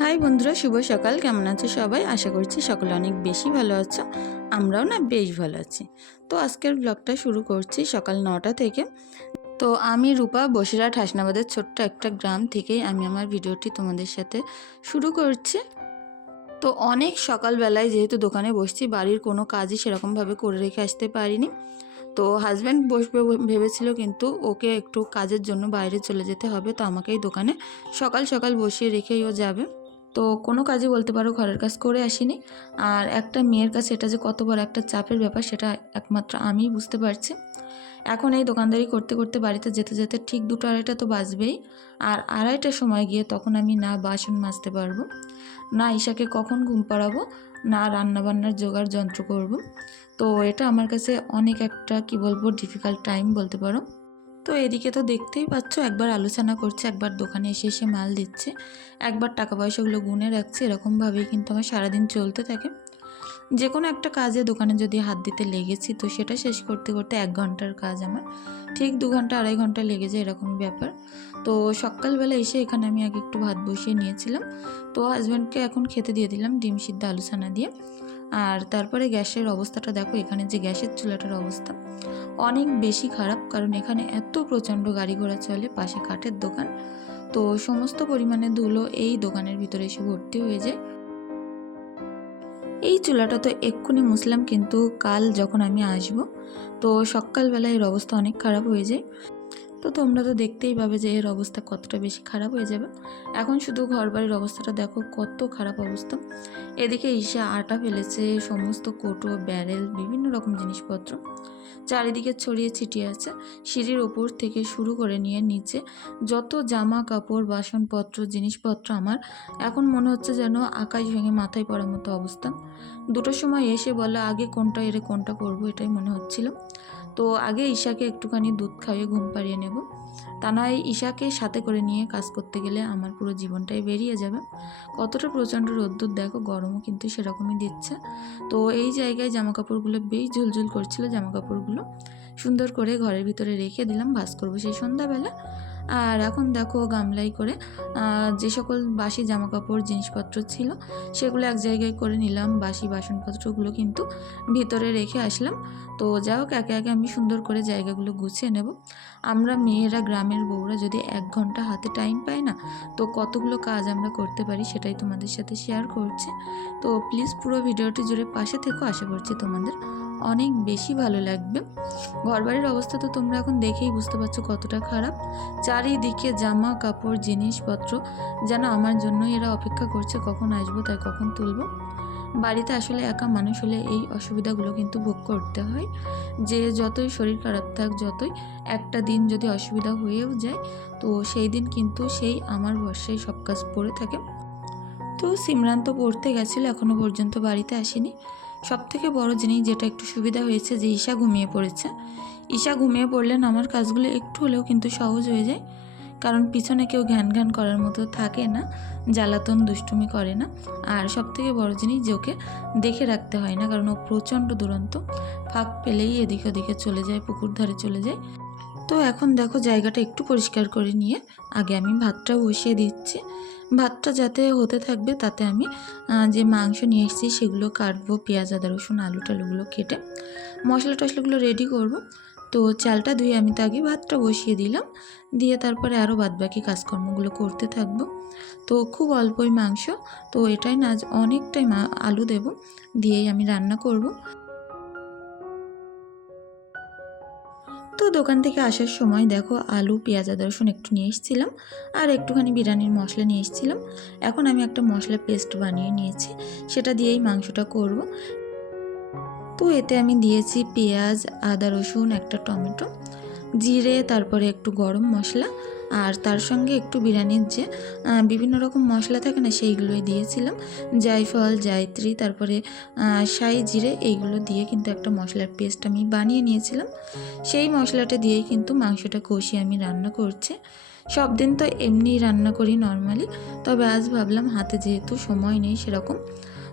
High বন্ধুরা, শুভ সকাল। কেমন আছো সবাই? আশা করছি সকলে অনেক বেশি ভালো আছো। আমরাও না বেশ ভালো আছি। তো আজকের ব্লগটা শুরু করছি সকাল নটা থেকে। তো আমি রূপা, বসিরহাট, হাসনাবাদের ছোট্ট একটা গ্রাম থেকেই আমি আমার ভিডিওটি তোমাদের সাথে শুরু করছি। তো অনেক সকালবেলায় যেহেতু দোকানে বসছি, বাড়ির কোনো কাজই সেরকমভাবে করে রেখে আসতে পারিনি। তো হাজব্যান্ড বসবে ভেবেছিল কিন্তু ওকে একটু কাজের জন্য বাইরে চলে যেতে হবে, তো আমাকেই দোকানে সকাল সকাল বসিয়ে রেখেই ও যাবে। তো কোনো কাজই বলতে পারো ঘরের কাজ করে আসিনি। আর একটা মেয়ের কাছে এটা যে কত বড় একটা চাপের ব্যাপার সেটা একমাত্র আমিই বুঝতে পারছি। এখন এই দোকানদারি করতে করতে বাড়িতে যেতে যেতে ঠিক দুটো আড়াইটা তো বাজবেই। আর আড়াইটার সময় গিয়ে তখন আমি না বাসন মাজতে পারব, না ঈশাকে কখন ঘুম পাড়াবো, না রান্নাবান্নার জোগাড় যন্ত্র করব। তো এটা আমার কাছে অনেক একটা, কি বলব ডিফিকাল্ট টাইম বলতে পারো। তো এদিকে তো দেখতেই পাচ্ছ, একবার আলোচনা করছে, একবার দোকানে এসে এসে মাল দিচ্ছে। একবার টাকা পয়সাগুলো গুনে রাখছে, এরকমভাবেই কিন্তু আমার সারাদিন চলতে থাকে। যে কোনো একটা কাজে দোকানে যদি হাত দিতে লেগেছি, তো সেটা শেষ করতে করতে এক ঘণ্টার কাজ আমার। ঠিক দু ঘণ্টা, আড়াই ঘণ্টা লেগে যায় এরকমই ব্যাপার। তো সকালবেলা এসে এখানে আমি আগে একটু ভাত বসিয়ে নিয়েছিলাম। তো হাজব্যান্ডকে এখন খেতে দিয়ে দিলাম, ডিম সিদ্ধ আলু ছানা দিয়ে। আর তারপরে গ্যাসের অবস্থাটা দেখো, এখানে যে গ্যাসের চুলাটার অবস্থা অনেক বেশি খারাপ, কারণ এখানে এত প্রচণ্ড গাড়ি ঘোড়া চলে, পাশে কাঠের দোকান। তো সমস্ত পরিমাণে ধুলো এই দোকানের ভিতরে এসে ভর্তি হয়ে যায়। এই চুলাটা তো এক্ষুনি মুসলাম কিন্তু কাল যখন আমি আসব, তো সকালবেলা এর অবস্থা অনেক খারাপ হয়ে যায়। তো তোমরা তো দেখতেই পাবে যে এর অবস্থা কতটা বেশি খারাপ হয়ে যাবে। এখন শুধু ঘর বাড়ির অবস্থাটা দেখো, কত খারাপ অবস্থা। এদিকে ঈশা আটা ফেলেছে, সমস্ত কোটো, ব্যারেল, বিভিন্ন রকম জিনিসপত্র। চারিদিকে ছড়িয়ে ছিটিয়ে আছে। সিঁড়ির ওপর থেকে শুরু করে নিয়ে নিচে যত জামা কাপড় বাসনপত্র, জিনিসপত্র আমার, এখন মনে হচ্ছে যেন আকাশ ভেঙে মাথায় পড়ার মতো অবস্থা। দুটোর সময় এসে বলে, আগে কোনটা, এরে কোনটা করব? এটাই মনে হচ্ছিল। তো আগে ঈশাকে একটুখানি দুধ খাইয়ে ঘুম পাড়িয়ে নেব। তা নয় ঈশাকে সাথে করে নিয়ে কাজ করতে গেলে আমার পুরো জীবনটাই বেরিয়ে যাবে। কতটা প্রচণ্ড রোদ্দুর দেখো, গরমও কিন্তু সেরকমই দিচ্ছে। তো এই জায়গায় জামাকাপড়গুলো বেশ ঝুলঝুল করছিল জামা কাপড়গুলো সুন্দর করে ঘরের ভিতরে রেখে দিলাম ভাস করব সেই সন্ধ্যাবেলা। আর এখন দেখো গামলাই করে যে সকল বাসি জামা কাপড় জিনিসপত্র ছিল, সেগুলো এক জায়গায় করে নিলাম, বাসি বাসনপত্রগুলো কিন্তু ভিতরে রেখে আসলাম। তো যাই হোক, একে একে আমি সুন্দর করে জায়গাগুলো গুছিয়ে নেব। আমরা মেয়েরা, গ্রামের বউরা যদি এক ঘণ্টা হাতে টাইম পাই না, তো কতগুলো কাজ আমরা করতে পারি সেটাই তোমাদের সাথে শেয়ার করছি। তো প্লিজ পুরো ভিডিওটি জুড়ে পাশে থেকেও আশা করছি তোমাদের অনেক বেশি ভালো লাগবে। ঘরবাড়ির অবস্থা তো তোমরা এখন দেখেই বুঝতে পারছ কতটা খারাপ। চারিদিকে জামা কাপড় জিনিসপত্র, যেন আমার জন্য এরা অপেক্ষা করছে কখন আসব তাই কখন তুলবো। বাড়িতে আসলে একা মানুষ হলে এই অসুবিধাগুলো কিন্তু ভোগ করতে হয়। যে যতই শরীর খারাপ থাক, যতই একটা দিন যদি অসুবিধা হয়েও যায়, তো সেই দিন কিন্তু সেই আমার ভরসায় সব কাজ পড়ে থাকে। তো সিমরান তো পড়তে গেছিল এখনও পর্যন্ত বাড়িতে আসেনি। সব থেকে বড় জিনিস যেটা একটু সুবিধা হয়েছে যে ঈশা ঘুমিয়ে পড়েছে। ঈশা ঘুমিয়ে পড়লেন আমার কাজগুলো একটু হলেও কিন্তু সহজ হয়ে যায়। কারণ পিছনে কেউ ঘ্যান ঘ্যান করার মতো থাকে না, জ্বালাতন দুষ্টুমি করে না। আর সব থেকে বড় জিনিস যে ওকে দেখে রাখতে হয় না, কারণ ও প্রচণ্ড দুরন্ত। ফাঁক পেলেই এদিকে ওদিকে চলে যায়, পুকুর ধারে চলে যায়। তো এখন দেখো জায়গাটা একটু পরিষ্কার করে নিয়ে আগে আমি ভাতটা বসিয়ে দিচ্ছি। ভাতটা যাতে হতে থাকবে, তাতে আমি যে মাংস নিয়ে এসেছি সেগুলো কাটবো, পেঁয়াজ, আদা, রসুন, আলু টালুগুলো কেটে মশলা টশলাগুলো রেডি করব। তো চালটা ধুয়ে আমি তো আগে ভাতটা বসিয়ে দিলাম। দিয়ে তারপরে আরও বাদবাকি কাজকর্মগুলো করতে থাকব। তো খুব অল্পই মাংস, তো এটাই না অনেকটাই আলু দেব, দিয়েই আমি রান্না করব। তো দোকান থেকে আসার সময় দেখো আলু, পেঁয়াজ রসুন একটু নিয়ে এসেছিলাম আর একটুখানি বিরিয়ানির মশলা নিয়ে এসেছিলাম। এখন আমি একটা মশলা পেস্ট বানিয়ে নিয়েছি, সেটা দিয়েই মাংসটা করব। তো এতে আমি দিয়েছি পেঁয়াজ, আদা, রসুন, একটা টমেটো, জিরে, তারপরে একটু গরম মশলা আর তার সঙ্গে একটু বিরিয়ানির যে বিভিন্ন রকম মশলা থাকে না, সেইগুলোই দিয়েছিলাম। জায়ফল, জায়ত্রী, তারপরে সাই জিরে, এইগুলো দিয়ে কিন্তু একটা মশলার পেস্ট আমি বানিয়ে নিয়েছিলাম। সেই মশলাটা দিয়েই কিন্তু মাংসটা কষিয়ে আমি রান্না করছি। সব দিন তো এমনিই রান্না করি নর্মালি, তবে আজ ভাবলাম হাতে যেহেতু সময় নেই সেরকম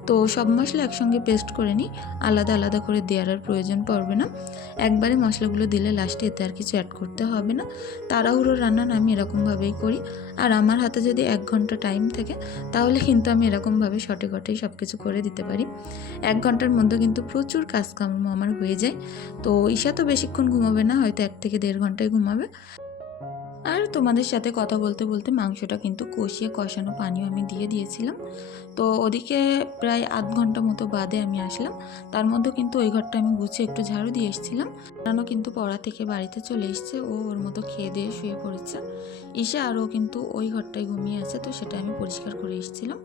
তো সব মশলা একসঙ্গে পেস্ট করে নিই। আলাদা আলাদা করে দেওয়ার আর প্রয়োজন পড়বে না। একবারে মশলাগুলো দিলে লাস্টে এতে আর কিছু অ্যাড করতে হবে না। তাড়াহুড়ো রান্না না আমি এরকমভাবেই করি। আর আমার হাতে যদি এক ঘণ্টা টাইম থাকে, তাহলে কিন্তু আমি এরকমভাবে শটে ঘটেই সব কিছু করে দিতে পারি। এক ঘণ্টার মধ্যে কিন্তু প্রচুর কাজকাম আমার হয়ে যায়। তো ঈশা তো বেশিক্ষণ ঘুমাবে না, হয়তো এক থেকে দেড় ঘন্টায় ঘুমাবে। আর তোমাদের সাথে কথা বলতে বলতে মাংসটা কিন্তু কষিয়ে কষানো পানিও আমি দিয়ে দিয়েছিলাম। তো ওদিকে প্রায় আধ ঘণ্টা মতো বাদে আমি আসলাম। তার মধ্যে কিন্তু ওই ঘরটা আমি গুছিয়ে একটু ঝাড়ু দিয়ে এসেছিলাম। রানো কিন্তু পড়া থেকে বাড়িতে চলে এসছে। ও ওর মতো খেয়ে দিয়ে শুয়ে পড়েছে। ঈশা আরও কিন্তু ওই ঘরটায় ঘুমিয়ে আছে, তো সেটা আমি পরিষ্কার করে এসেছিলাম।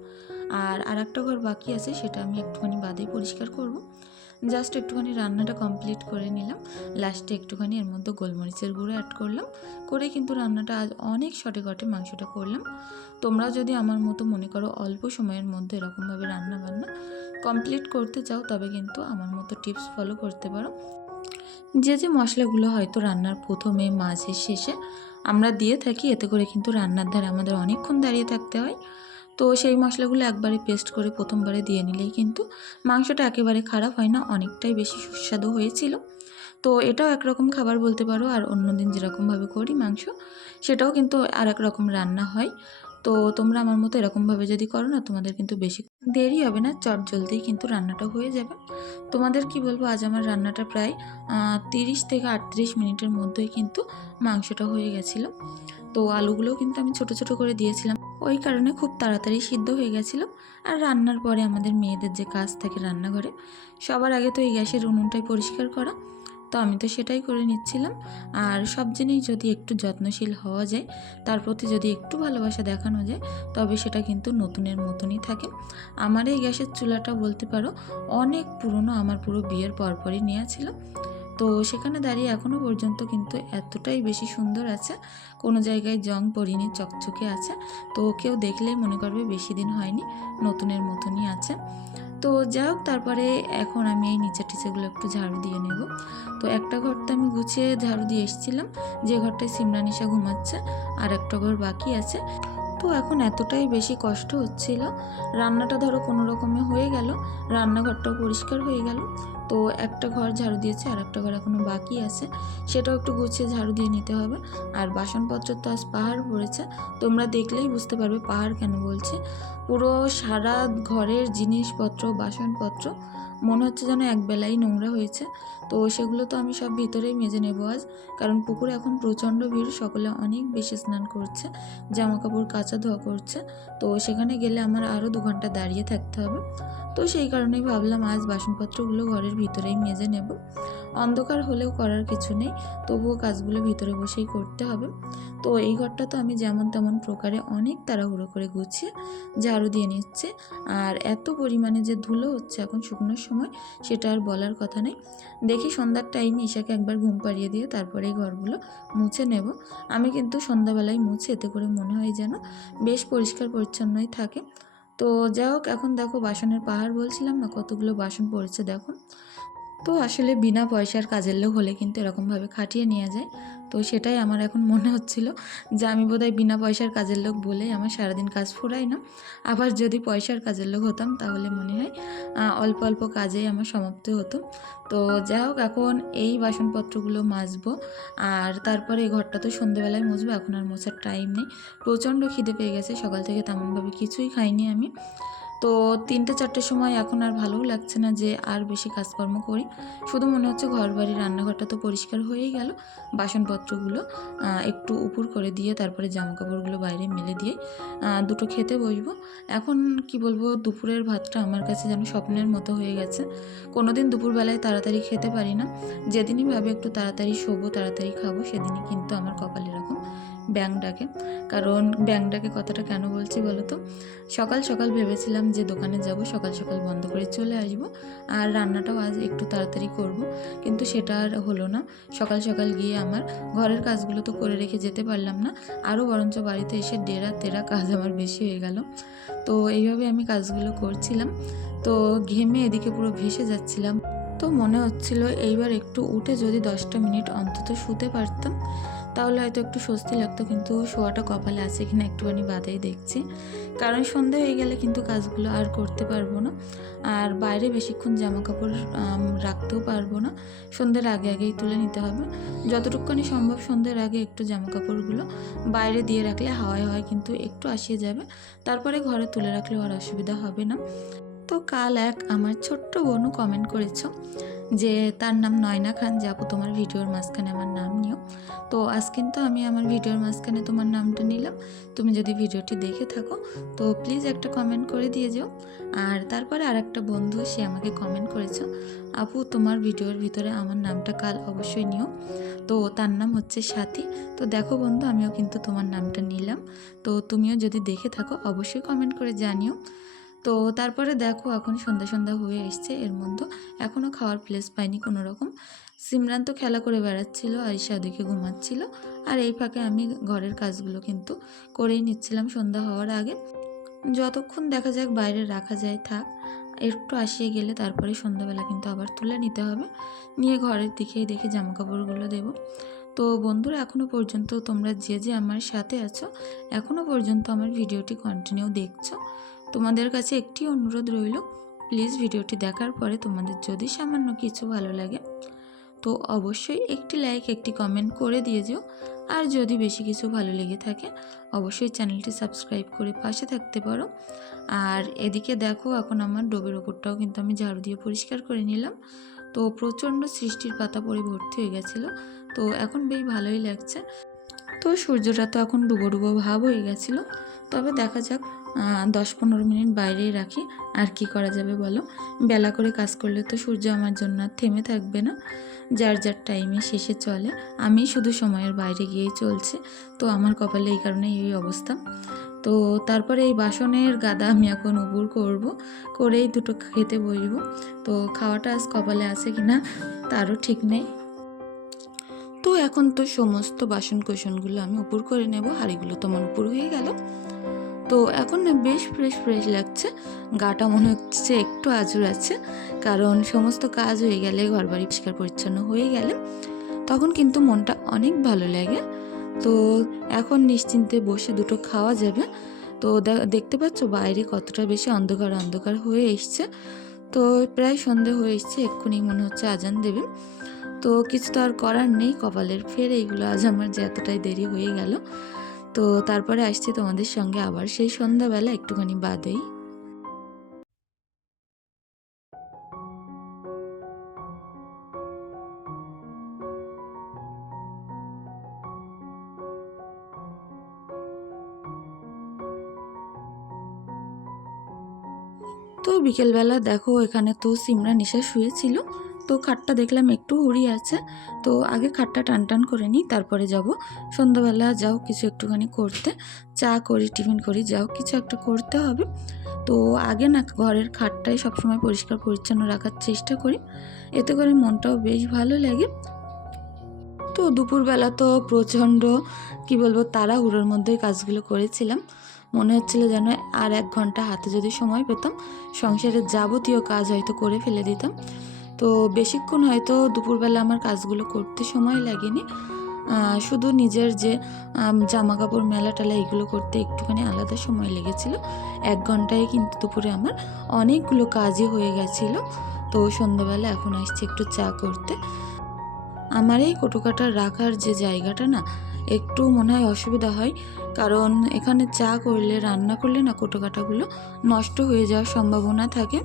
আর আর একটা ঘর বাকি আছে, সেটা আমি একটুখানি বাদেই পরিষ্কার করব। জাস্ট একটুখানি রান্নাটা কমপ্লিট করে নিলাম। লাস্টে একটুখানি এর মধ্যে গোলমরিচের গুঁড়ো অ্যাড করলাম। করে কিন্তু রান্নাটা আজ অনেক শটে ঘটে মাংসটা করলাম। তোমরা যদি আমার মতো মনে করো অল্প সময়ের মধ্যে এরকমভাবে রান্না বান্না কমপ্লিট করতে চাও, তবে কিন্তু আমার মতো টিপস ফলো করতে পারো। যে যে মশলাগুলো হয়তো রান্নার প্রথমে, মাঝে, শেষে আমরা দিয়ে থাকি, এতে করে কিন্তু রান্নার ধারে আমাদের অনেকক্ষণ দাঁড়িয়ে থাকতে হয়। তো সেই মশলাগুলো একবারে পেস্ট করে প্রথমবারে দিয়ে নিলেই কিন্তু মাংসটা একেবারে খারাপ হয় না, অনেকটাই বেশি সুস্বাদু হয়েছিল। তো এটাও একরকম খাবার বলতে পারো, আর অন্যদিন যেরকমভাবে করি মাংস, সেটাও কিন্তু আর এক রকম রান্না হয়। তো তোমরা আমার মতো এরকমভাবে যদি করো না, তোমাদের কিন্তু বেশি দেরি হবে না, চট জলদিই কিন্তু রান্নাটা হয়ে যাবে। তোমাদের কি বলব, আজ আমার রান্নাটা প্রায় তিরিশ থেকে আটত্রিশ মিনিটের মধ্যেই কিন্তু মাংসটা হয়ে গেছিল। তো আলুগুলোও কিন্তু আমি ছোট ছোট করে দিয়েছিলাম। ওই কারণে খুব তাড়াতাড়ি সিদ্ধ হয়ে গেছিল। আর রান্নার পরে আমাদের মেয়েদের যে কাজ থাকে রান্নাঘরে, সবার আগে তো এই গ্যাসের উনুনটাই পরিষ্কার করা। তো আমি তো সেটাই করে নিচ্ছিলাম। আর সব জিনিস যদি একটু যত্নশীল হওয়া যায়, তার প্রতি যদি একটু ভালোবাসা দেখানো যায়, তবে সেটা কিন্তু নতুনের মতনই থাকে। আমার এই গ্যাসের চুলাটা বলতে পারো, অনেক পুরনো, আমার পুরো বিয়ের পরপরই নেওয়া ছিল। তো সেখানে দাঁড়িয়ে এখনও পর্যন্ত কিন্তু এতটাই বেশি সুন্দর আছে, কোনো জায়গায় জং পড়িনি চকচকে আছে, তো কেউ দেখলেই মনে করবে বেশি দিন হয়নি, নতুনের মতনই আছে। তো যাই হোক, তারপরে এখন আমি এই নিচে টিচেগুলো একটু ঝাড়ু দিয়ে নেব। তো একটা ঘর তো আমি গুছিয়ে ঝাড়ু দিয়ে এসেছিলাম, যে ঘরটায় সিমরানিশা ঘুমাচ্ছে, আর একটা ঘর বাকি আছে। তো এখন এতটাই বেশি কষ্ট হচ্ছিল, রান্নাটা ধরো কোনো রকমে হয়ে গেল, রান্নাঘরটাও পরিষ্কার হয়ে গেল তো একটা ঘর ঝাড়ু দিয়েছে আর একটা ঘর এখনও বাকি আছে। সেটাও একটু গুছিয়ে ঝাড়ু দিয়ে নিতে হবে। আর বাসনপত্র তো আজ পাহাড় পড়েছে, তোমরা দেখলেই বুঝতে পারবে পাহাড় কেন বলছে। পুরো সারা ঘরের জিনিসপত্র, বাসনপত্র, মনে হচ্ছে যেন একবেলাই নোংরা হয়েছে। তো সেগুলো তো আমি সব ভিতরেই মেজে নেব আজ, কারণ পুকুরে এখন প্রচণ্ড ভিড়, সকলে অনেক বেশি স্নান করছে জামা কাপড় কাচা ধোয়া করছে। তো সেখানে গেলে আমার আরও দু ঘণ্টা দাঁড়িয়ে থাকতে হবে। তো সেই কারণেই ভাবলাম আজ বাসনপত্রগুলো ঘরের ভিতরেই মেজে নেব। অন্ধকার হলেও করার কিছু নেই, তবুও কাজগুলো ভিতরে বসেই করতে হবে। তো এই ঘরটা তো আমি যেমন তেমন প্রকারে অনেক তাড়াহুড়ো করে গুছিয়ে ঝাড়ু দিয়ে নিচ্ছে। আর এত পরিমাণে যে ধুলো হচ্ছে এখন শুকনোর সময়, সেটা আর বলার কথা নেই। দেখি সন্ধ্যার টাইমে ঈশাকে একবার ঘুম পাড়িয়ে দিয়ে তারপরে এই ঘরগুলো মুছে নেব। আমি কিন্তু সন্ধ্যাবেলায় মুছে, এতে করে মনে হয় যেন বেশ পরিষ্কার পরিচ্ছন্নই থাকে। তো যাই হোক এখন দেখো বাসনের পাহাড় বলছিলাম না কতগুলো বাসন পড়েছে দেখো। তো আসলে বিনা পয়সার কাজের লোক হলে কিন্তু এরকমভাবে খাটিয়ে নেওয়া যায়। তো সেটাই আমার এখন মনে হচ্ছিল যে আমি বোধহয় বিনা পয়সার কাজের লোক বলে আমার সারাদিন কাজ ফুরাই না। আবার যদি পয়সার কাজের লোক হতাম তাহলে মনে হয় অল্প অল্প কাজেই আমার সমাপ্ত হতো। তো যাই হোক, এখন এই বাসনপত্রগুলো মাজবো। আর তারপরে এই ঘরটা তো সন্ধেবেলায় মুছবো, এখন আর মোছার টাইম নেই। প্রচণ্ড খিদে পেয়ে গেছে, সকাল থেকে তেমনভাবে কিছুই খাইনি আমি। তো তিনটে, চারটের সময় এখন আর ভালোও লাগছে না যে আর বেশি কাজকর্ম করি। শুধু মনে হচ্ছে ঘর বাড়ির রান্নাঘরটা তো পরিষ্কার হয়েই গেল। বাসনপত্রগুলো একটু উপর করে দিয়ে তারপরে জামা কাপড়গুলো বাইরে মেলে দিয়ে দুটো খেতে বসবো। এখন কি বলব, দুপুরের ভাতটা আমার কাছে যেন স্বপ্নের মতো হয়ে গেছে। কোনো দিন দুপুরবেলায় তাড়াতাড়ি খেতে পারি না। যেদিনই ভাবে একটু তাড়াতাড়ি শোবো, তাড়াতাড়ি খাব, সেদিনই কিন্তু আমার কপাল এরকম ব্যাং ডাকে। কারণ ব্যাং ডাকে কথাটা কেন বলছি বলো তো? সকাল সকাল ভেবেছিলাম যে দোকানে যাব, সকাল সকাল বন্ধ করে চলে আসব। আর রান্নাটাও আজ একটু তাড়াতাড়ি করব, কিন্তু সেটা আর হলো না। সকাল সকাল গিয়ে আমার ঘরের কাজগুলো তো করে রেখে যেতে পারলাম না, আরও বরঞ্চ বাড়িতে এসে ডেরা তেরা কাজ আমার বেশি হয়ে গেল। তো এইভাবে আমি কাজগুলো করছিলাম। তো ঘেমে এদিকে পুরো ভেসে যাচ্ছিলাম। তো মনে হচ্ছিল এইবার একটু উঠে যদি দশটা মিনিট অন্তত শুতে পারতাম, তাহলে হয়তো একটু স্বস্তি লাগতো, কিন্তু শোয়াটা কপালে আছে কিনা একটুখানি বাদেই দেখছি। কারণ সন্ধে হয়ে গেলে কিন্তু কাজগুলো আর করতে পারব না, আর বাইরে বেশিক্ষণ জামা কাপড় রাখতেও পারব না। সন্ধ্যের আগে আগেই তুলে নিতে হবে। যতটুকুনি সম্ভব সন্ধ্যের আগে একটু জামা কাপড়গুলো বাইরে দিয়ে রাখলে হাওয়ায় হাওয়ায় কিন্তু একটু আসিয়ে যাবে। তারপরে ঘরে তুলে রাখলেও আর অসুবিধা হবে না। তো কাল এক আমার ছোট্ট বোনও কমেন্ট করেছ যে, তার নাম নয়না খান যাব তোমার ভিডিওর মাঝখানে আমার নাম নিও। তো আজ কিন্তু আমি আমার ভিডিওর মাঝখানে তোমার নামটা নিলাম। তুমি যদি ভিডিওটি দেখে থাকো, তো প্লিজ একটা কমেন্ট করে দিয়ে যেও। আর তারপরে আর একটা বন্ধু সে আমাকে কমেন্ট করেছ, আপু, তোমার ভিডিওর ভিতরে আমার নামটা কাল অবশ্যই নিও। তো তার নাম হচ্ছে সাথী। তো দেখো বন্ধু, আমিও কিন্তু তোমার নামটা নিলাম। তো তুমিও যদি দেখে থাকো, অবশ্যই কমেন্ট করে জানিও। তো তারপরে দেখো এখন সন্ধ্যা সন্ধ্যা হয়ে এসছে, এর মধ্যে এখনও খাওয়ার প্লেস পাইনি কোনো রকম সিমরান তো খেলা করে বেড়াচ্ছিল আরিশা ওদিকে ঘুমাচ্ছিল। আর এই ফাঁকে আমি ঘরের কাজগুলো কিন্তু করেই নিচ্ছিলাম সন্ধ্যা হওয়ার আগে। যতক্ষণ দেখা যাক বাইরে রাখা যায় থাক, একটু আসিয়ে গেলে তারপরে সন্ধ্যাবেলা কিন্তু আবার তুলে নিতে হবে। নিয়ে ঘরের দিকেই দেখে জামা কাপড়গুলো দেবো। তো বন্ধুরা এখনও পর্যন্ত তোমরা যে যে আমার সাথে আছো এখনও পর্যন্ত আমার ভিডিওটি কন্টিনিউ দেখছ। তোমাদের কাছে একটি অনুরোধ রইল প্লিজ ভিডিওটি দেখার পরে তোমাদের যদি সামান্য কিছু ভালো লাগে, তো অবশ্যই একটি লাইক একটি কমেন্ট করে দিয়ে যেও। আর যদি বেশি কিছু ভালো লেগে থাকে, অবশ্যই চ্যানেলটি সাবস্ক্রাইব করে পাশে থাকতে পারো। আর এদিকে দেখো, এখন আমার ডোবের ওপরটাও কিন্তু আমি ঝাড়ু দিয়ে পরিষ্কার করে নিলাম। তো প্রচণ্ড সৃষ্টির পাতা পরে ভর্তি হয়ে গেছিল। তো এখন বেশ ভালোই লাগছে। তো সূর্যটা তো এখন ডুবো ডুবো ভাব হয়ে গেছিল। তবে দেখা যাক দশ পনেরো মিনিট বাইরেই রাখি, আর কি করা যাবে বলো? বেলা করে কাজ করলে তো সূর্য আমার জন্য আর থেমে থাকবে না। যার যার টাইমে শেষে চলে। আমি শুধু সময়ের বাইরে গিয়েই চলছে। তো আমার কপালে এই কারণে এই অবস্থা। তো তারপরে এই বাসনের গাদা আমি এখন উপর করব, করেই দুটো খেতে বসবো। তো খাওয়াটা আজ কপালে আছে কি না তারও ঠিক নেই। তো এখন তো সমস্ত বাসন কোসনগুলো আমি উপর করে নেব, হাঁড়িগুলো তো আমার উপর হয়ে গেল। তো এখন না বেশ ফ্রেশ ফ্রেশ লাগছে। গাটা মনে হচ্ছে একটু আজুর আছে, কারণ সমস্ত কাজ হয়ে গেলে, ঘরবাড়ি পরিষ্কার পরিচ্ছন্ন হয়ে গেলে তখন কিন্তু মনটা অনেক ভালো লাগে। তো এখন নিশ্চিন্তে বসে দুটো খাওয়া যাবে। তো দেখতে পাচ্ছ বাইরে কতটা বেশি অন্ধকার অন্ধকার হয়ে এসছে। তো প্রায় সন্ধে হয়ে এসছে, এক্ষুনি মনে হচ্ছে আজান দেবে। তো কিছু তো আর করার নেই কপালের ফের এইগুলো আজ আমার যে এতটাই দেরি হয়ে গেল। তো তারপরে আসছি তোমাদের সঙ্গে আবার সেই সন্ধ্যাবেলা একটুখানি বাদেই। তো বিকেলবেলা দেখো এখানে তো সিমরা নিশা শুয়েছিল। তো খাটটা দেখলাম একটু হুড়ি আছে, তো আগে খাটটা টান টান করে নিই, তারপরে যাব। সন্ধ্যাবেলা যাও কিছু একটুখানি করতে, চা করি, টিফিন করি, যাও কিছু একটা করতে হবে। তো আগে না ঘরের খাটটাই সবসময় পরিষ্কার পরিচ্ছন্ন রাখার চেষ্টা করি, এতে করে মনটাও বেশ ভালো লাগে। তো দুপুরবেলা তো প্রচণ্ড, কি বলব, তাড়াহুড়োর মধ্যেই কাজগুলো করেছিলাম। মনে হচ্ছিল যেন আর এক ঘণ্টা হাতে যদি সময় পেতাম, সংসারের যাবতীয় কাজ হয়তো করে ফেলে দিতাম। তো বেশিক্ষণ হয়তো দুপুরবেলা আমার কাজগুলো করতে সময় লাগেনি। শুধু নিজের যে জামা কাপড় মেলা টেলা এগুলো করতে একটুখানি আলাদা সময় লেগেছিল। এক ঘন্টায় কিন্তু দুপুরে আমার অনেকগুলো কাজই হয়ে গেছিল। তো সন্ধ্যাবেলা এখন আসছি একটু চা করতে। আমার এই কোটোকাটা রাখার যে জায়গাটা না, একটু মনে হয় অসুবিধা হয়। কারণ এখানে চা করলে, রান্না করলে না কোটোকাটাগুলো নষ্ট হয়ে যাওয়ার সম্ভাবনা থাকে।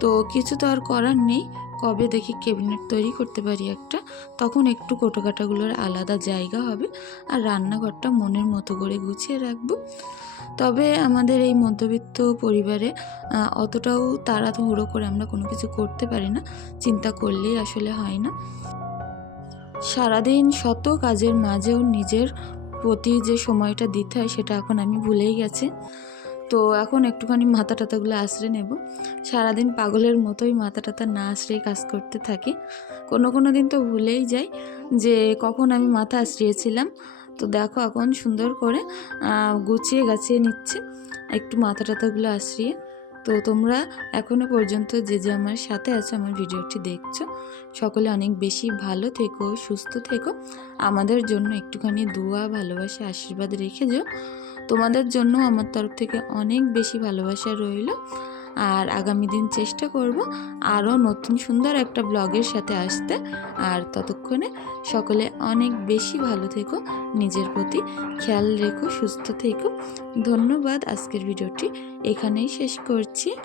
তো কিছু তো আর করার নেই। কবে দেখি ক্যাবিনেট তৈরি করতে পারি একটা, তখন একটু কোটোকাটাগুলোর আলাদা জায়গা হবে আর রান্নাঘরটা মনের মতো করে গুছিয়ে রাখব। তবে আমাদের এই মধ্যবিত্ত পরিবারে অতটাও তাড়াহুড়ো করে আমরা কোনো কিছু করতে পারি না, চিন্তা করলেই আসলে হয় না। সারাদিন শত কাজের মাঝেও নিজের প্রতি যে সময়টা দিতে হয় সেটা এখন আমি ভুলেই গেছি। তো এখন একটুখানি মাথা টাতাগুলো আশ্রে নেব। সারাদিন পাগলের মতোই মাথা টাতা না আশ্রয়ে কাজ করতে থাকি। কোনো কোনো দিন তো ভুলেই যাই যে কখন আমি মাথা আশ্রিয়েছিলাম। তো দেখো এখন সুন্দর করে গুছিয়ে গাছিয়ে নিচ্ছে একটু মাথা টাতাগুলো আশ্রিয়ে। তো তোমরা এখনও পর্যন্ত যে যে আমার সাথে আছো, আমার ভিডিওটি দেখছ, সকলে অনেক বেশি ভালো থেকো, সুস্থ থেকো। আমাদের জন্য একটুখানি দোয়া, ভালোবাসা, আশীর্বাদ রেখে যেও। তোমাদের জন্য আমার তরফ থেকে অনেক বেশি ভালোবাসা রইল। আর আগামী দিন চেষ্টা করব আরও নতুন সুন্দর একটা ব্লগের সাথে আসতে। আর ততক্ষণে সকলে অনেক বেশি ভালো থেকো, নিজের প্রতি খেয়াল রেখো, সুস্থ থেকো। ধন্যবাদ আজকের ভিডিওটি। এখানেই শেষ করছি।